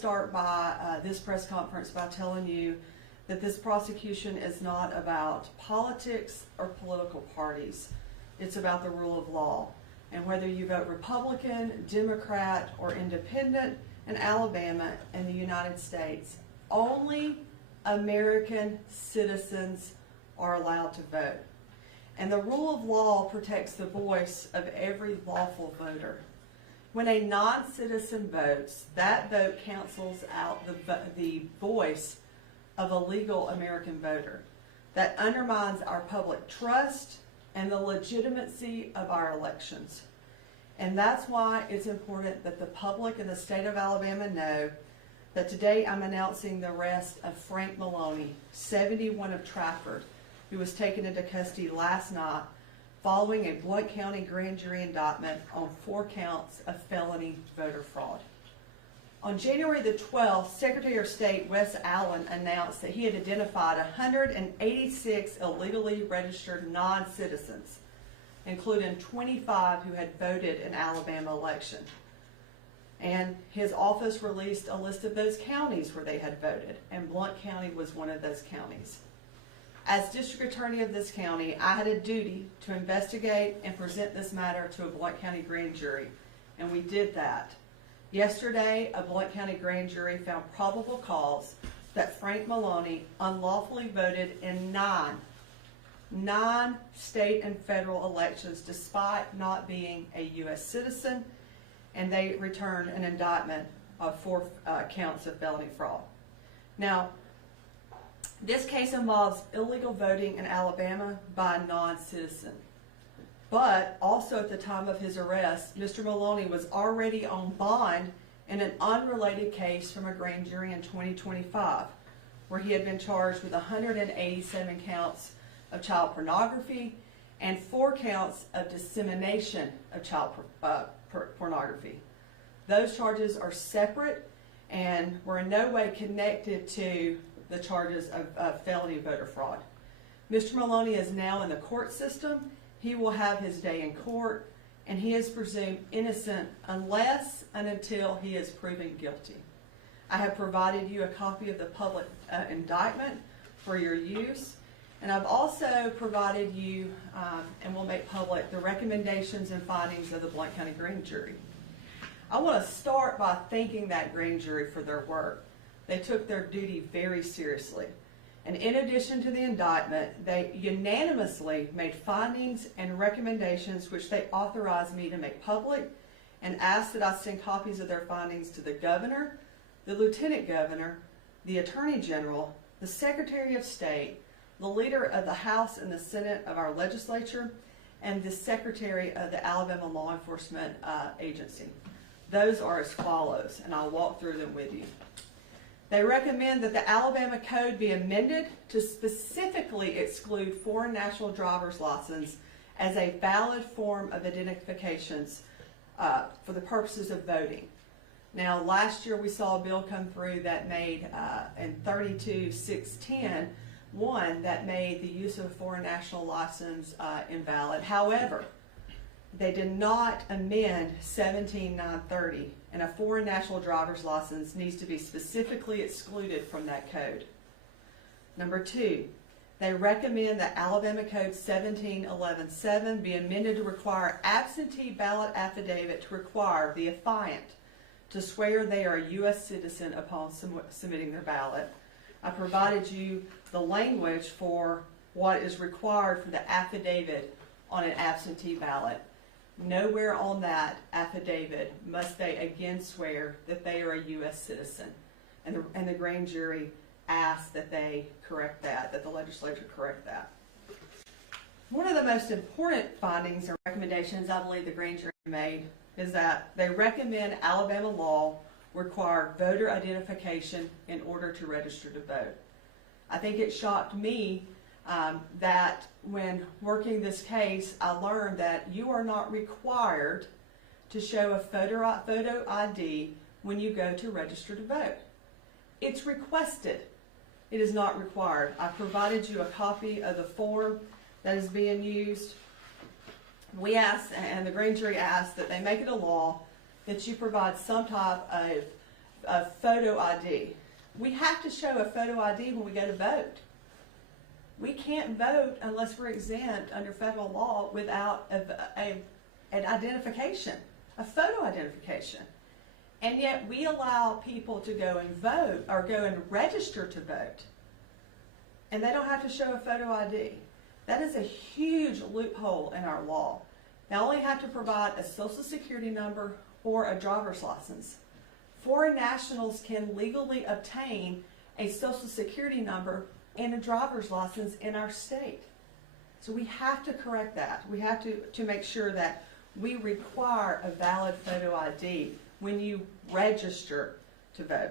start by this press conference by telling you that this prosecution is not about politics or political parties. It's about the rule of law. And whether you vote Republican, Democrat, or Independent in Alabama and the United States, only American citizens are allowed to vote. And the rule of law protects the voice of every lawful voter. When a non-citizen votes, that vote cancels out the voice of a legal American voter. That undermines our public trust and the legitimacy of our elections. And that's why it's important that the public in the state of Alabama know that today I'm announcing the arrest of Frank Maloney, 71 of Trafford, who was taken into custody last night following a Blount County grand jury indictment on 4 counts of felony voter fraud. On January the 12th, Secretary of State Wes Allen announced that he had identified 186 illegally registered non-citizens, including 25 who had voted in Alabama election. And his office released a list of those counties where they had voted, and Blount County was one of those counties. As district attorney of this county, I had a duty to investigate and present this matter to a Blount County grand jury, and we did that. Yesterday, a Blount County grand jury found probable cause that Frank Maloney unlawfully voted in nine state and federal elections despite not being a U.S. citizen, and they returned an indictment of 4 counts of felony fraud. Now, this case involves illegal voting in Alabama by a non-citizen. But also at the time of his arrest, Mr. Maloney was already on bond in an unrelated case from a grand jury in 2025, where he had been charged with 187 counts of child pornography and 4 counts of dissemination of child pornography. Those charges are separate and were in no way connected to the charges of felony voter fraud. Mr. Maloney is now in the court system. He will have his day in court, and he is presumed innocent unless and until he is proven guilty. I have provided you a copy of the public indictment for your use, and I've also provided you, and will make public, the recommendations and findings of the Blount County grand jury. I want to start by thanking that grand jury for their work. They took their duty very seriously. And in addition to the indictment, they unanimously made findings and recommendations which they authorized me to make public, and asked that I send copies of their findings to the governor, the lieutenant governor, the attorney general, the secretary of state, the leader of the House and the Senate of our legislature, and the secretary of the Alabama Law Enforcement Agency. Those are as follows, and I'll walk through them with you. They recommend that the Alabama Code be amended to specifically exclude foreign national driver's license as a valid form of identifications for the purposes of voting. Now, last year we saw a bill come through that made, in 32-610, one that made the use of a foreign national license invalid. However, they did not amend 17-930, and a foreign national driver's license needs to be specifically excluded from that code. Number 2, they recommend that Alabama Code 17-11-7 be amended to require absentee ballot affidavit to require the affiant to swear they are a U.S. citizen upon submitting their ballot. I provided you the language for what is required for the affidavit on an absentee ballot. Nowhere on that affidavit must they again swear that they are a U.S. citizen. And the grand jury asked that they correct that, that the legislature correct that. One of the most important findings or recommendations I believe the grand jury made is that they recommend Alabama law require voter identification in order to register to vote. I think it shocked me that when working this case, I learned that you are not required to show a photo ID when you go to register to vote. It's requested. It is not required. I provided you a copy of the form that is being used. We asked, and the grand jury asked, that they make it a law that you provide some type of a photo ID. We have to show a photo ID when we go to vote. We can't vote unless we're exempt under federal law without an identification, a photo identification. And yet we allow people to go and vote or go and register to vote, and they don't have to show a photo ID. That is a huge loophole in our law. They only have to provide a social security number or a driver's license. Foreign nationals can legally obtain a social security number and a driver's license in our state. So we have to correct that. We have to make sure that we require a valid photo ID when you register to vote.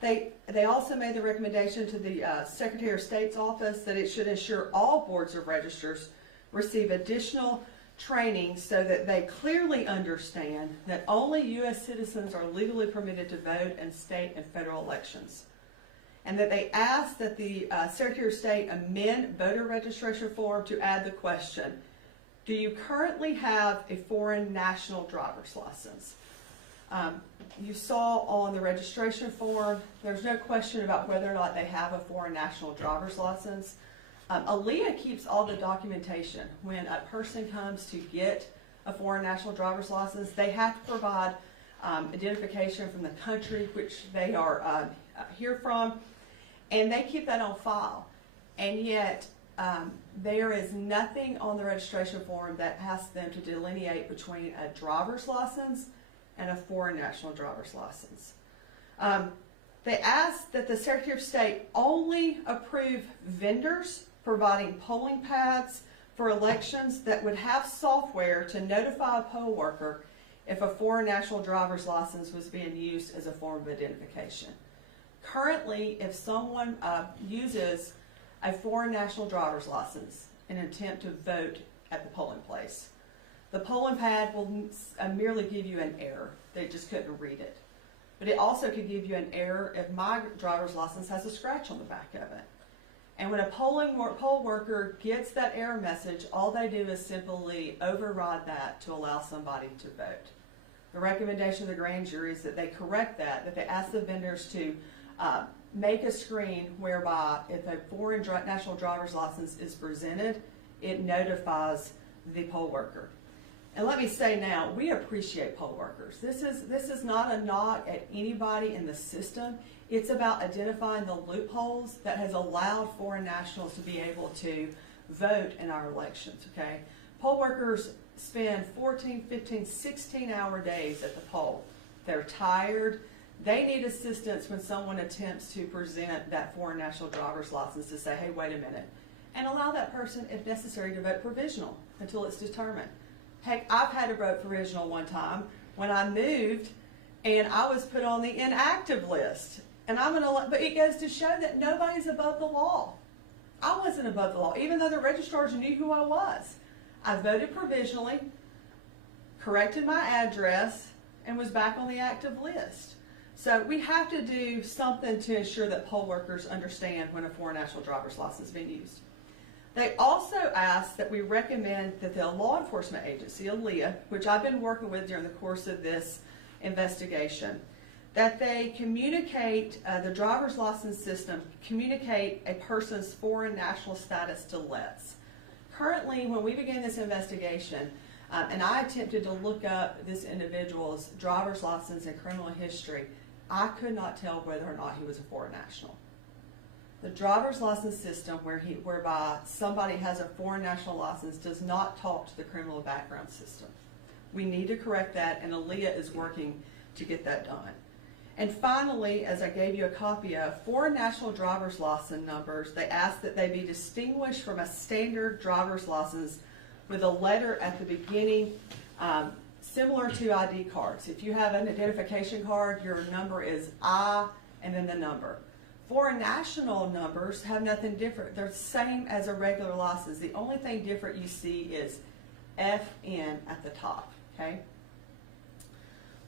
They also made the recommendation to the Secretary of State's office that it should ensure all boards of registers receive additional training so that they clearly understand that only U.S. citizens are legally permitted to vote in state and federal elections. And that they ask that the Secretary of State amend voter registration form to add the question, do you currently have a foreign national driver's license? You saw on the registration form, there's no question about whether or not they have a foreign national driver's license. ALEA keeps all the documentation. When a person comes to get a foreign national driver's license, they have to provide identification from the country which they are here from, and they keep that on file. And yet, there is nothing on the registration form that asks them to delineate between a driver's license and a foreign national driver's license. They ask that the Secretary of State only approve vendors providing polling pads for elections that would have software to notify a poll worker if a foreign national driver's license was being used as a form of identification. Currently, if someone uses a foreign national driver's license in an attempt to vote at the polling place, the polling pad will merely give you an error. They just couldn't read it. But it also could give you an error if my driver's license has a scratch on the back of it. And when a poll worker gets that error message, all they do is simply override that to allow somebody to vote. The recommendation of the grand jury is that they correct that they ask the vendors to make a screen whereby if a foreign national driver's license is presented, it notifies the poll worker. And let me say now, we appreciate poll workers. This is not a knock at anybody in the system. It's about identifying the loopholes that has allowed foreign nationals to be able to vote in our elections, okay? Poll workers spend 14, 15, 16-hour days at the poll. They're tired. They need assistance when someone attempts to present that foreign national driver's license to say, hey, wait a minute, and allow that person, if necessary, to vote provisional until it's determined. Heck, I've had to vote provisional one time when I moved and I was put on the inactive list. And but it goes to show that nobody's above the law. I wasn't above the law, even though the registrars knew who I was. I voted provisionally, corrected my address, and was back on the active list. So we have to do something to ensure that poll workers understand when a foreign national driver's license is being used. They also asked that we recommend that the law enforcement agency, ALEA, which I've been working with during the course of this investigation, that they communicate, the driver's license system, communicate a person's foreign national status to LETS. Currently, when we began this investigation, and I attempted to look up this individual's driver's license and criminal history, I could not tell whether or not he was a foreign national. The driver's license system whereby somebody has a foreign national license does not talk to the criminal background system. We need to correct that, and ALEA is working to get that done. And finally, as I gave you a copy of, foreign national driver's license numbers, they ask that they be distinguished from a standard driver's license with a letter at the beginning, similar to ID cards. If you have an identification card, your number is I and then the number. Foreign national numbers have nothing different. They're the same as a regular license. The only thing different you see is FN at the top, okay?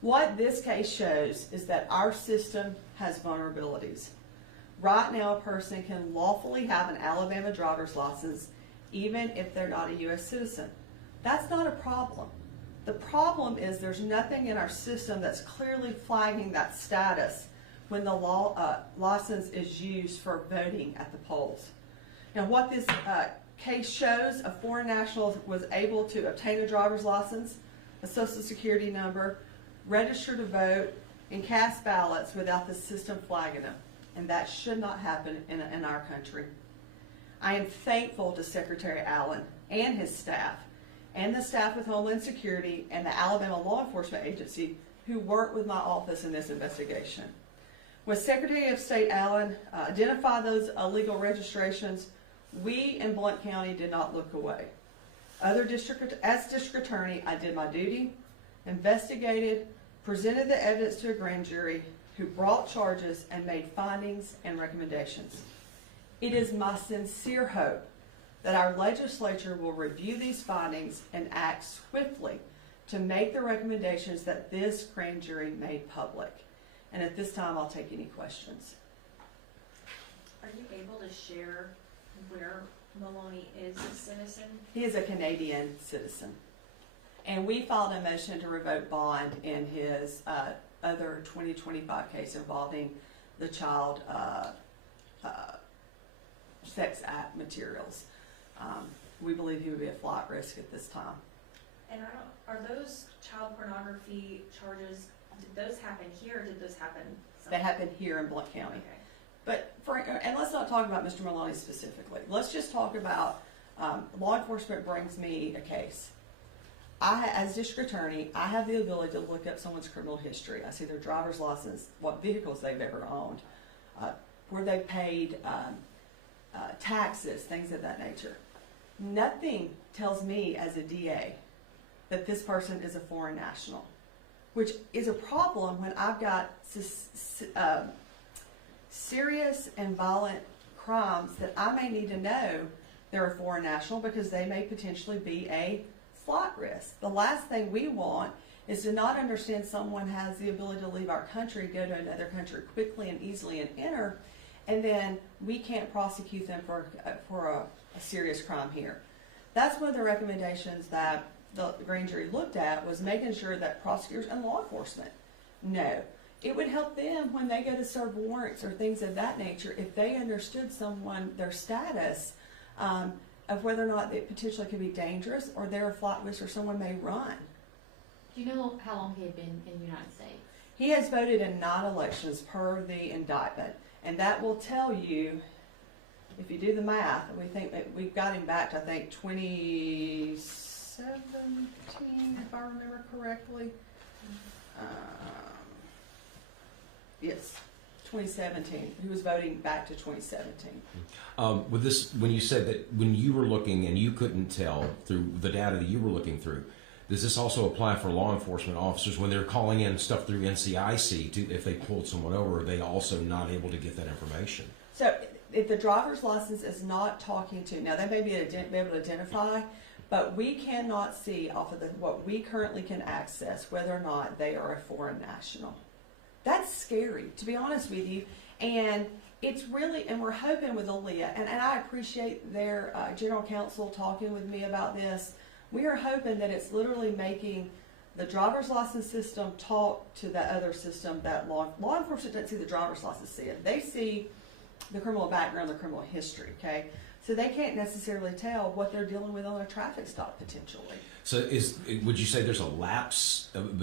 What this case shows is that our system has vulnerabilities. Right now, a person can lawfully have an Alabama driver's license even if they're not a U.S. citizen. That's not a problem. The problem is there's nothing in our system that's clearly flagging that status when the license is used for voting at the polls. Now, what this case shows, a foreign national was able to obtain a driver's license, a social security number, register to vote, and cast ballots without the system flagging them. And that should not happen in our country. I am thankful to Secretary Allen and his staff, and the staff with Homeland Security and the Alabama Law Enforcement Agency who worked with my office in this investigation. When Secretary of State Allen identified those illegal registrations, we in Blount County did not look away. As district attorney, I did my duty, investigated, presented the evidence to a grand jury who brought charges and made findings and recommendations. It is my sincere hope that our legislature will review these findings and act swiftly to make the recommendations that this grand jury made public. And at this time, I'll take any questions. Are you able to share where Maloney is a citizen? He is a Canadian citizen. And we filed a motion to revoke bond in his other 2025 case involving the child sex act materials. We believe he would be a flight risk at this time. And are those child pornography charges, did those happen here or did those happen somewhere? They happen here in Blount County. Okay. But and let's not talk about Mr. Maloney specifically. Let's just talk about law enforcement brings me a case. As district attorney, I have the ability to look up someone's criminal history. I see their driver's license, what vehicles they've ever owned, where they paid taxes, things of that nature. Nothing tells me as a DA that this person is a foreign national, which is a problem when I've got serious and violent crimes that I may need to know they're a foreign national because they may potentially be a flight risk. The last thing we want is to not understand someone has the ability to leave our country, go to another country quickly and easily and enter, and then we can't prosecute them for a serious crime here. That's one of the recommendations that the grand jury looked at, was making sure that prosecutors and law enforcement know. It would help them when they go to serve warrants or things of that nature if they understood their status of whether or not they potentially could be dangerous or they're a flight risk or someone may run. Do you know how long he had been in the United States? He has voted in 9 elections per the indictment, and that will tell you, if you do the math, we think that we've got him back to, I think, 2017, if I remember correctly. Yes, 2017. He was voting back to 2017. With this, when you said that when you were looking and you couldn't tell through the data that you were looking through, does this also apply for law enforcement officers when they're calling in stuff through NCIC? If they pulled someone over, are they also not able to get that information? So if the driver's license is not talking to, now they may be able to identify, but we cannot see off of what we currently can access whether or not they are a foreign national. That's scary, to be honest with you. And it's really, and we're hoping with Aaliyah, and I appreciate their general counsel talking with me about this. We are hoping that it's literally making the driver's license system talk to that other system that law enforcement doesn't see the driver's license see it. They see the criminal background, the criminal history, okay? So they can't necessarily tell what they're dealing with on a traffic stop potentially. So would you say there's a lapse of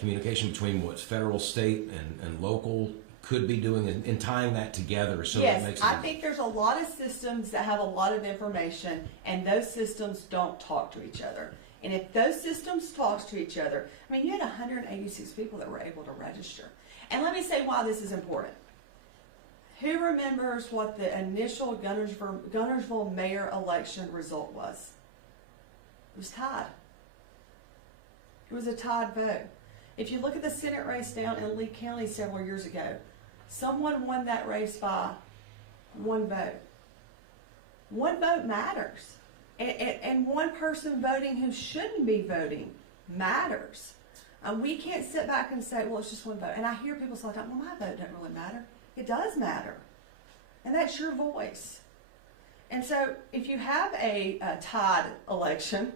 communication between what federal, state, and local could be doing and tying that together so yes, it makes I think there's a lot of systems that have a lot of information, and those systems don't talk to each other. And if those systems talk to each other, I mean, you had 186 people that were able to register. And let me say why this is important. Who remembers what the initial Gunnersville mayor election result was? It was tied. It was a tied vote. If you look at the Senate race down in Lee County several years ago, someone won that race by 1 vote. 1 vote matters. And one person voting who shouldn't be voting matters. We can't sit back and say, well, it's just 1 vote. And I hear people say, well, my vote doesn't really matter. It does matter. And that's your voice. And so if you have a tied election,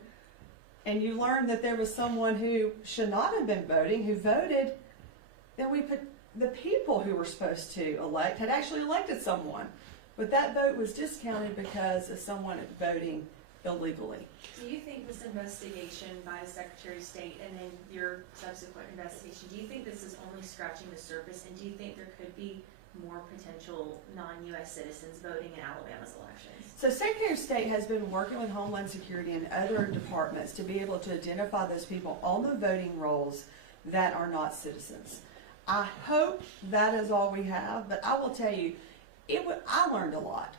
and you learn that there was someone who should not have been voting, who voted, then we put the people who were supposed to elect had actually elected someone. But that vote was discounted because of someone voting illegally. Do you think this investigation by the Secretary of State and then your subsequent investigation, do you think this is only scratching the surface, and do you think there could be more potential non-U.S. citizens voting in Alabama's elections? So Secretary of State has been working with Homeland Security and other departments to be able to identify those people on the voting rolls that are not citizens. I hope that is all we have, but I will tell you, I learned a lot.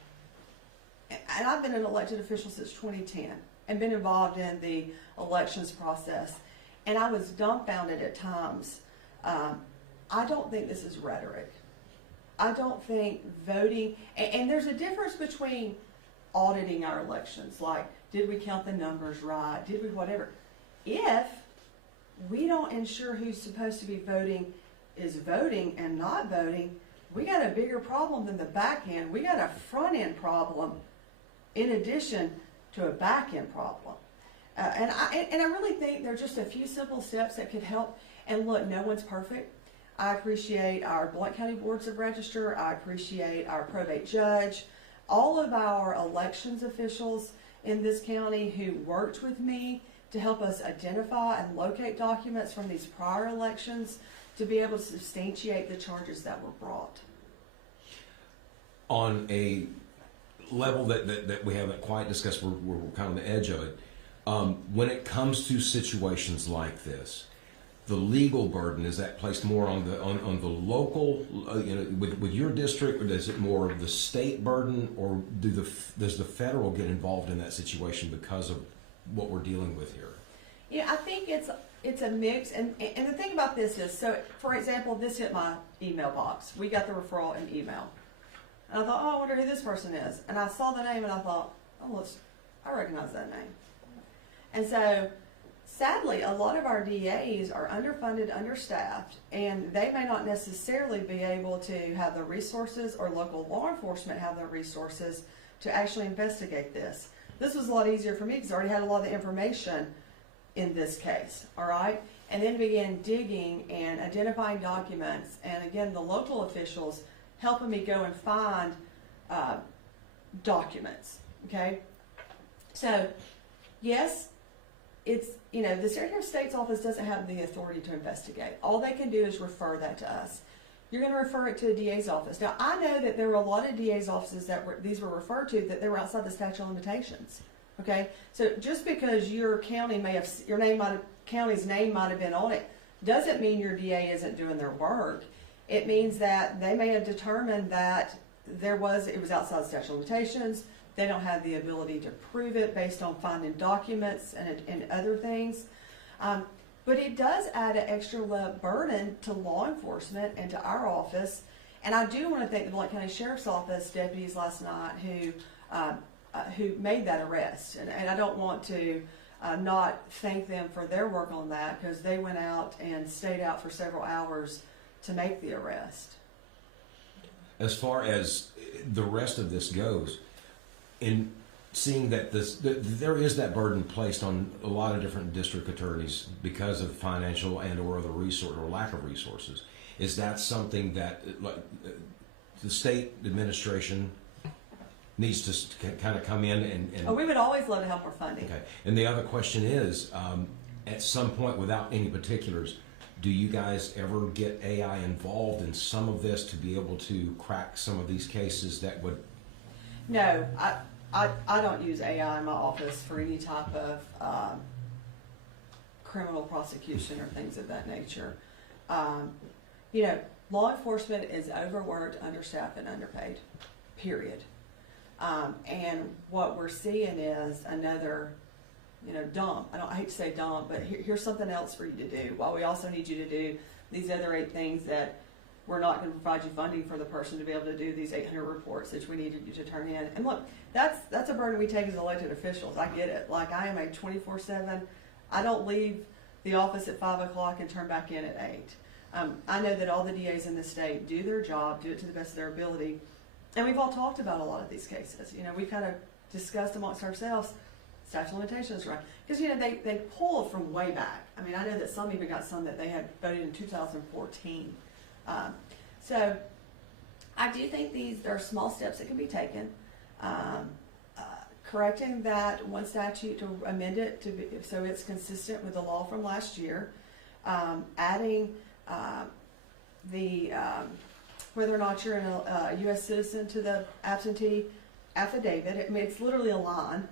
And I've been an elected official since 2010 and been involved in the elections process. And I was dumbfounded at times. I don't think this is rhetoric. I don't think voting, and there's a difference between auditing our elections, like did we count the numbers right, did we whatever. If we don't ensure who's supposed to be voting is voting and not voting, we got a bigger problem than the back end. We got a front end problem in addition to a back end problem. And I really think there are just a few simple steps that could help. And look, no one's perfect. I appreciate our Blount County Boards of Register. I appreciate our probate judge, all of our elections officials in this county who worked with me to help us identify and locate documents from these prior elections to be able to substantiate the charges that were brought. On a level that we haven't quite discussed, we're kind of on the edge of it. When it comes to situations like this, the legal burden, is that placed more on the local, with your district, or is it more of the state burden, or does the federal get involved in that situation because of what we're dealing with here? Yeah, I think it's a mix, and the thing about this is, so for example, this hit my email box. We got the referral in email. And I thought, oh, I wonder who this person is. And I saw the name and I thought, oh, I recognize that name. And so, sadly, a lot of our DAs are underfunded, understaffed, and they may not necessarily be able to have the resources, or local law enforcement have the resources to actually investigate this. This was a lot easier for me because I already had a lot of the information in this case, all right? And then began digging and identifying documents, and again, the local officials helping me go and find documents, okay? So, yes, it's, the Secretary of State's office doesn't have the authority to investigate. All they can do is refer that to us. You're going to refer it to a DA's office. Now, I know that there were a lot of DA's offices these were referred to, that they were outside the statute of limitations, okay? So just because your county county's name might have been on it, doesn't mean your DA isn't doing their work. It means that they may have determined that it was outside the statute of limitations. They don't have the ability to prove it based on finding documents and other things. But it does add an extra burden to law enforcement and to our office. And I do want to thank the Blount County Sheriff's Office deputies last night who made that arrest. And I don't want to not thank them for their work on that, because they went out and stayed out for several hours to make the arrest. As far as the rest of this goes, in seeing that there is that burden placed on a lot of different district attorneys because of financial and or other resource or lack of resources, is that something that the state administration needs to kind of come in and we would always love to have more funding. Okay. And the other question is, at some point, without any particulars, do you guys ever get AI involved in some of this to be able to crack some of these cases that would? No, I don't use AI in my office for any type of criminal prosecution or things of that nature. Law enforcement is overworked, understaffed, and underpaid, period. And what we're seeing is another, dump. I hate to say dump, but here's something else for you to do, while we also need you to do these other 8 things that we're not going to provide you funding for the person to be able to do these 800 reports that we needed you to turn in. And look, that's a burden we take as elected officials. I get it. Like, I am a 24/7. I don't leave the office at 5 o'clock and turn back in at 8. I know that all the DAs in the state do their job, do it to the best of their ability. And we've all talked about a lot of these cases. We kind of discussed amongst ourselves, statute of limitations run. Because, you know, they pull from way back. I mean, I know that some even got some that they had voted in 2014. So I do think there are small steps that can be taken. Correcting that one statute to amend it to be, so it's consistent with the law from last year. Adding whether or not you're a U.S. citizen to the absentee affidavit. I mean, it's literally a line.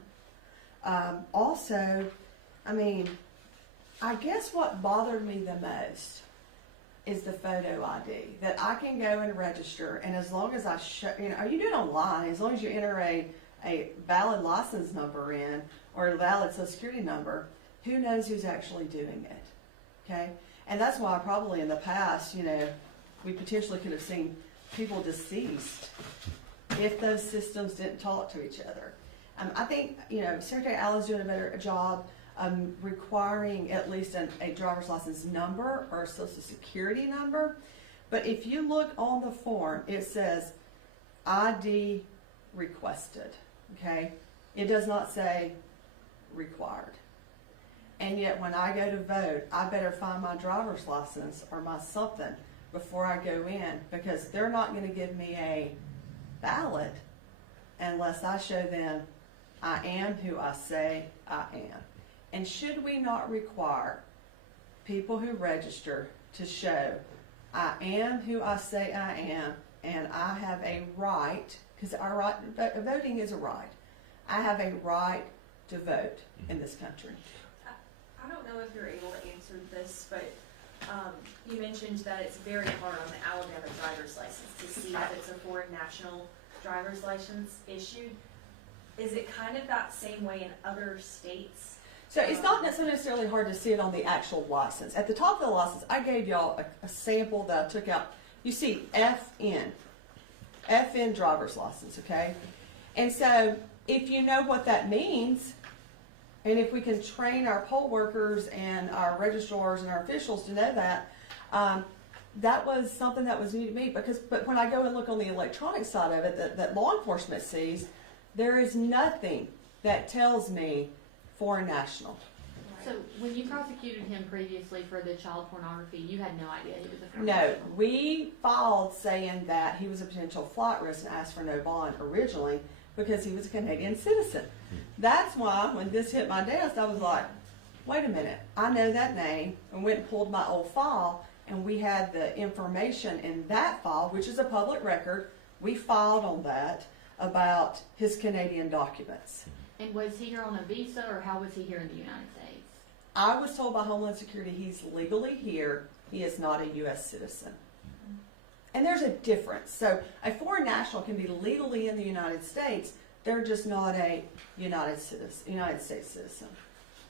Also, I mean, I guess what bothered me the most is the photo ID, that I can go and register, and as long as I you know, you do it online, as long as you enter a valid license number in, or a valid social security number, who knows who's actually doing it, okay? And that's why probably in the past, you know, we potentially could have seen people deceased if those systems didn't talk to each other. I think, you know, Secretary Allen's doing a better job requiring at least a driver's license number or a social security number. But if you look on the form, it says ID requested, okay? It does not say required. And yet when I go to vote, I better find my driver's license or my something before I go in, because they're not going to give me a ballot unless I show them I am who I say I am. And should we not require people who register to show I am who I say I am, and I have a right, because our right, voting is a right. I have a right to vote in this country. I don't know if you're able to answer this, but you mentioned that it's very hard on the Alabama driver's license to see if it's a foreign national driver's license issued. Is it kind of that same way in other states? So it's not necessarily hard to see it on the actual license. At the top of the license, I gave y'all a sample that I took out. You see FN driver's license, okay? And so if you know what that means, and if we can train our poll workers and our registrars and our officials to know that, that was something that was new to me, but when I go and look on the electronic side of it that law enforcement sees, there is nothing that tells me foreign national. So when you prosecuted him previously for the child pornography, you had no idea he was a foreign No, national? we filed saying that he was a potential flight risk and asked for no bond originally because he was a Canadian citizen. That's why when this hit my desk, I was like, wait a minute, I know that name, and went and pulled my old file, and we had the information in that file, which is a public record. We filed on that about his Canadian documents. And was he here on a visa, or how was he here in the United States? I was told by Homeland Security he's legally here. He is not a U.S. citizen. And there's a difference. So a foreign national can be legally in the United States. They're just not a United States citizen.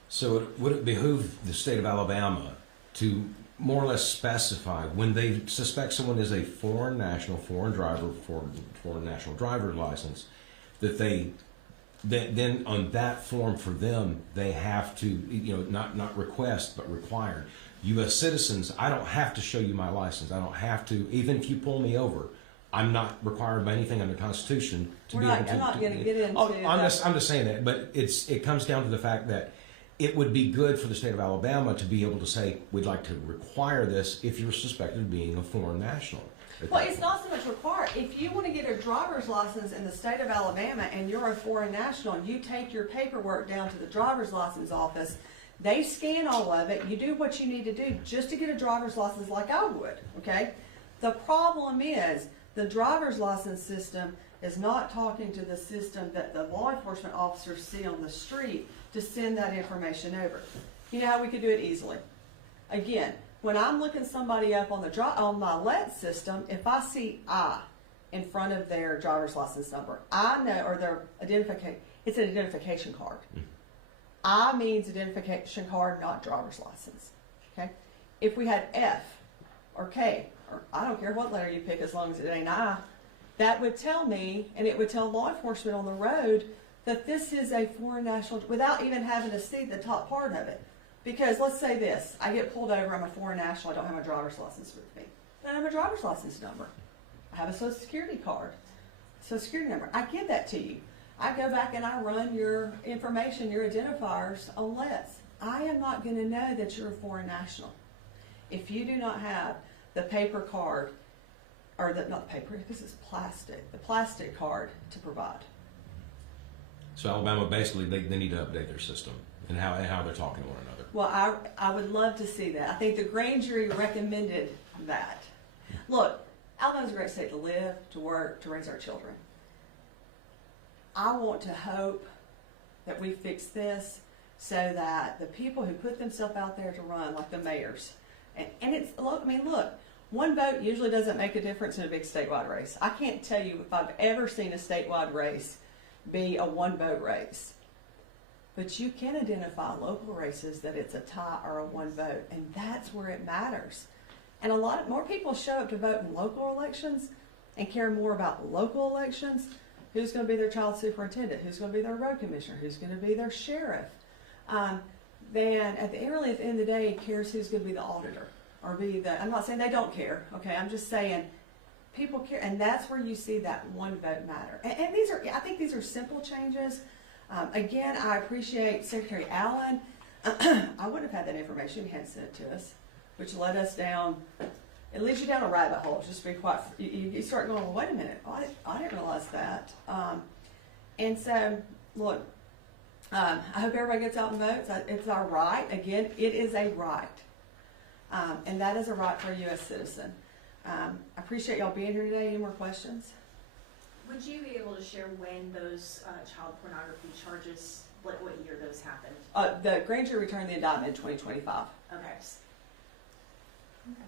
So would it behoove the state of Alabama to more or less specify when they suspect someone is a foreign national, foreign national driver license, that then on that form for them, they have to, you know, not request, but require. U.S. citizens, I don't have to show you my license. I don't have to, even if you pull me over, I'm not required by anything under the Constitution to be able to. I'm not going to get into I'm just saying that, but it comes down to the fact that it would be good for the state of Alabama to be able to say, we'd like to require this if you're suspected of being a foreign national. Well, it's not so much required. If you want to get a driver's license in the state of Alabama and you're a foreign national, you take your paperwork down to the driver's license office. They scan all of it. You do what you need to do just to get a driver's license like I would, okay? The problem is the driver's license system is not talking to the system that the law enforcement officers see on the street to send that information over. You know how we could do it easily? Again, when I'm looking somebody up on my LET system, if I see I in front of their driver's license number, I know, or their identification, it's an identification card. I means identification card, not driver's license. Okay? If we had F or K, or I don't care what letter you pick as long as it ain't I, that would tell me, and it would tell law enforcement on the road, that this is a foreign national, without even having to see the top part of it. Because let's say this, I get pulled over, I'm a foreign national, I don't have my driver's license with me. I don't have a driver's license number. I have a social security card, social security number. I give that to you. I go back and I run your information, your identifiers on LETS. I am not going to know that you're a foreign national if you do not have the paper card, or not the paper, because it's plastic, the plastic card to provide. So Alabama basically they need to update their system and how they're talking to one another. Well, I would love to see that. I think the grand jury recommended that. Look, Alabama's a great state to live, to work, to raise our children. I want to hope that we fix this so that the people who put themselves out there to run, like the mayors, and it's, look, I mean, look, one vote usually doesn't make a difference in a big statewide race. I can't tell you if I've ever seen a statewide race be a one vote race. But you can identify local races that it's a tie or a one vote, and that's where it matters. And a lot more people show up to vote in local elections and care more about local elections. Who's going to be their child superintendent? Who's going to be their road commissioner? Who's going to be their sheriff? Then at the end of the day, cares who's going to be the auditor or be the. I'm not saying they don't care. Okay, I'm just saying people care, and that's where you see that one vote matter. And these are, I think, these are simple changes. Again, I appreciate Secretary Allen. I wouldn't have had that information he had sent it to us, which led us down. It leads you down a rabbit hole. Just to be quite, you start going, well, wait a minute, I didn't realize that. And so, look, I hope everybody gets out and votes. It's our right. Again, it is a right, and that is a right for a U.S. citizen. I appreciate y'all being here today. Any more questions? Would you be able to share when those child pornography charges, what year those happened? The grand jury returned the indictment in 2025. Okay. Okay.